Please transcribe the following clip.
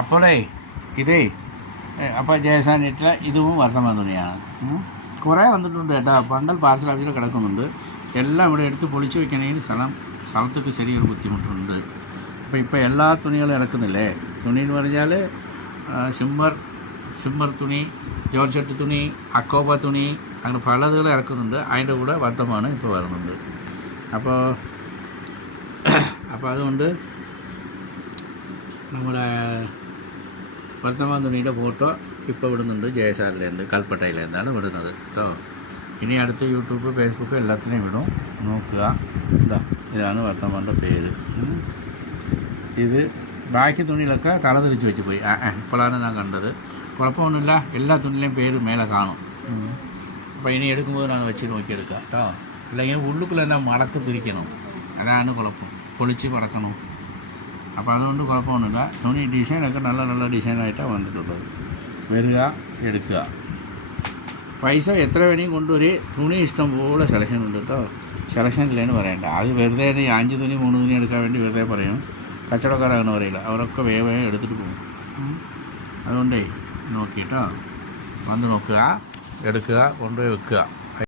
അപ്പോളേ ഇതേ അപ്പോൾ ജയസാനിട്ടിലെ ഇതും വർത്തമാന തുണിയാണ്. കുറേ വന്നിട്ടുണ്ട് കേട്ടോ. ബണ്ടൽ പാർസൽ ഓഫീസിൽ കിടക്കുന്നുണ്ട്. എല്ലാം ഇവിടെ എടുത്ത് പൊളിച്ച് വയ്ക്കണമെങ്കിൽ സ്ഥലത്തേക്ക് ചെറിയൊരു ബുദ്ധിമുട്ടുണ്ട്. അപ്പോൾ ഇപ്പോൾ എല്ലാ തുണികളും ഇറക്കുന്നില്ലേ. തുണി എന്ന് പറഞ്ഞാൽ സിമ്മർ തുണി, ജോർജറ്റ് തുണി, അക്കോബ തുണി, അങ്ങനെ പലതുകൾ ഇറക്കുന്നുണ്ട്. അതിൻ്റെ കൂടെ വർത്തമാണ് ഇപ്പോൾ വരുന്നുണ്ട്. അപ്പോൾ അതുകൊണ്ട് നമ്മുടെ വർത്തമാന തുണിയുടെ ഫോട്ടോ ഇപ്പോൾ വിടുന്നുണ്ട്. ജയസാറിലേന്ത് കൽപ്പറ്റയിലേന്താണ് വിടുന്നത് കേട്ടോ. ഇനി അടുത്ത് യൂട്യൂബ്, ഫേസ്ബുക്ക് എല്ലാത്തിനെയും വിടും. നോക്കുക. ഇതാണ് വർത്തമാൻ്റെ പേര്. ഇത് ബാക്കി തുണിയിലൊക്കെ തലതിരിച്ച് വെച്ച് പോയി. ഇപ്പോഴാണ് ഞാൻ കണ്ടത്. കുഴപ്പമൊന്നുമില്ല. എല്ലാ തുണിയിലെയും പേര് മേലെ കാണും. അപ്പോൾ ഇനി എടുക്കുമ്പോൾ ഞാൻ വെച്ച് നോക്കിയെടുക്കുക കേട്ടോ. അല്ലെങ്കിൽ ഉള്ളുക്കുള്ള മടക്ക് തിരിക്കണം. അതാണ് കുഴപ്പം. പൊളിച്ച് പടക്കണം. അപ്പോൾ അതുകൊണ്ട് കുഴപ്പമൊന്നുമില്ല. തുണി ഡിസൈനൊക്കെ നല്ല നല്ല ഡിസൈനായിട്ടാണ് വന്നിട്ടുള്ളത്. വരിക, എടുക്കുക. പൈസ എത്ര വേണമെങ്കിൽ കൊണ്ടുവരി. തുണി ഇഷ്ടം പോലെ സെലക്ഷൻ ഉണ്ട് കേട്ടോ. സെലക്ഷൻ ഇല്ലെന്ന് പറയണ്ട. അത് വെറുതെ 5 തുണി 3 തുണി എടുക്കാൻ വേണ്ടി വെറുതെ പറയും. കച്ചവടക്കാരാണെന്ന് പറയില്ല. അവരൊക്കെ വേഗം എടുത്തിട്ട് പോകും. അതുകൊണ്ടേ നോക്കിയിട്ടോ വന്ന് നോക്കുക, എടുക്കുക, കൊണ്ടുപോയി വെക്കുക.